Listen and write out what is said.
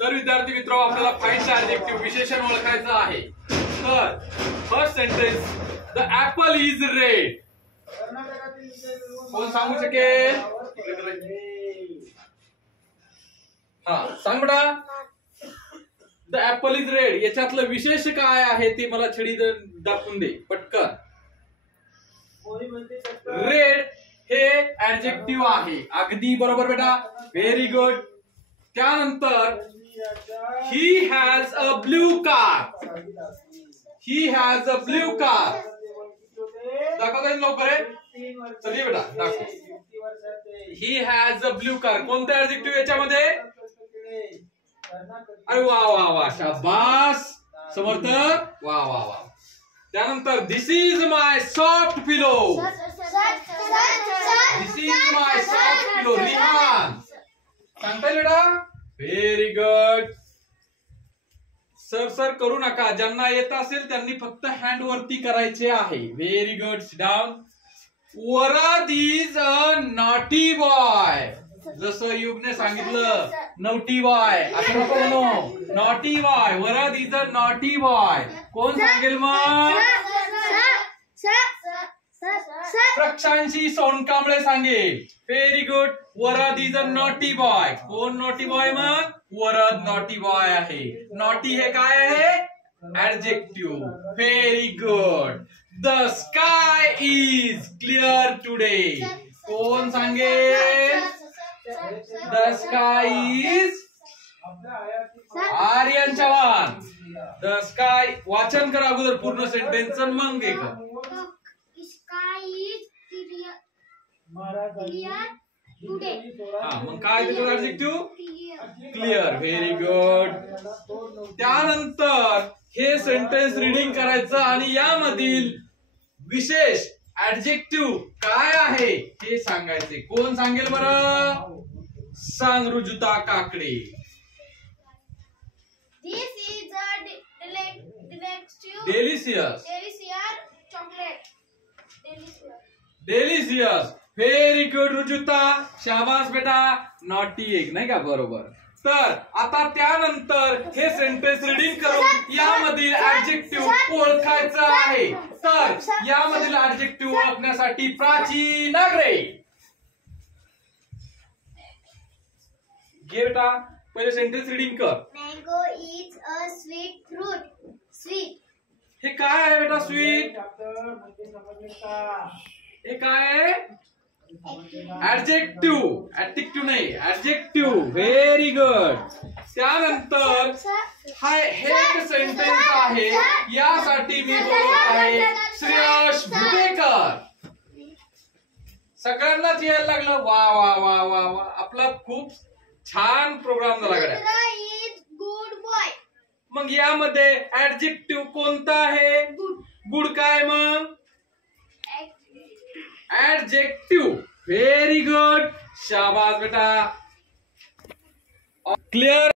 तर विद्यार्थी मित्र, आपल्याला फाइंड द ऍडजेक्टिव्ह विशेषण ओळखायचं आहे. तर first sentence, the apple is red. कोण सांगू शकेल? हा, सांग बेटा. द ऍपल इज रेड याच्यातलं विशेष काय आहे ते मला छडी दाखवून दे पटकन. रेड हे ऍडजेक्टिव्ह आहे. अगदी बरोबर बेटा, व्हेरी गुड. त्यानंतर he has a blue car. He has a blue car. दाखवता येईल लवकर आहे. चल ये बेटा दाखव. He has a blue car कोणतं ऍडजेक्टिव्ह याच्यामध्ये? अरे वा वा वा, शाबास समर्थ, वा वा वा. त्यानंतर this is my soft pillow. This is my soft pillow. Rihan सांगता येईल बेटा, व्हेरी गुड. सर करू नका. ज्यांना येत असेल त्यांनी फक्त हँड वरती करायचे आहे. Very good. Sit down. Varad is a naughty boy. जसं युगने सांगितलं नॉटी बॉय, असं नको म्हणू. Naughty boy. Varad is a naughty boy. कोण सांगेल मग? प्रक्षांशी सोनकांबळे सांगेल. Very good. Varad is a naughty boy. कोण नॉटी बॉय मग? वराद नॉटी बॉय आहे. नॉटी हे काय आहे? Adjective. Very good. The sky is clear today. कोण सांगेल? The sky is Aryan Chavan. The sky वाचन करा अगोदर पूर्ण सेंटेन्स मग घे का. Sky is clear today. हा, मग काय त्याचं ऍडजेक्टिव्ह? क्लिअर. Very good. त्यानंतर हे सेंटेन्स रीडिंग करायचं आणि यामधील विशेष ऍडजेक्टिव्ह काय आहे हे सांगायचे. कोण सांगेल बरं? सांग Rujuta Kakade. This is a delicious chocolate. Delicious. Very good Rujuta, शाबास बेटा. नॉटी एक नाही का? बरोबर. तर आता त्यानंतर हे सेंटेन्स रीडिंग करून यामधील ऍडजेक्टिव्ह ओळखायचं आहे. तर यामधील ऍडजेक्टिव्ह ओळखण्यासाठी प्राची नागरे घे बेटा. पहिले सेंटेन्स रीडिंग कर. Mango is a sweet fruit. Sweet. हे काय आहे बेटा? स्वीट. हे काय आहे? ऍडजेक्टिव्ह. ऍडजेक्टिव्ह नाही, ऍडजेक्टिव्ह. Very good. त्यानंतर हे एक सेंटेन्स आहे. यासाठी मी बोलत आहे श्रेयश भुदेकर. सगळ्यांनाच यायला लागलं. वा वा वा वा वा. आपला खूप छान प्रोग्राम झाला गड्या. Good boy. मग यामध्ये ऍडजेक्टिव्ह कोणता आहे? गुड. काय मग? ऍडजेक्टिव्ह. Very good. शाबास बेटा. क्लिअर.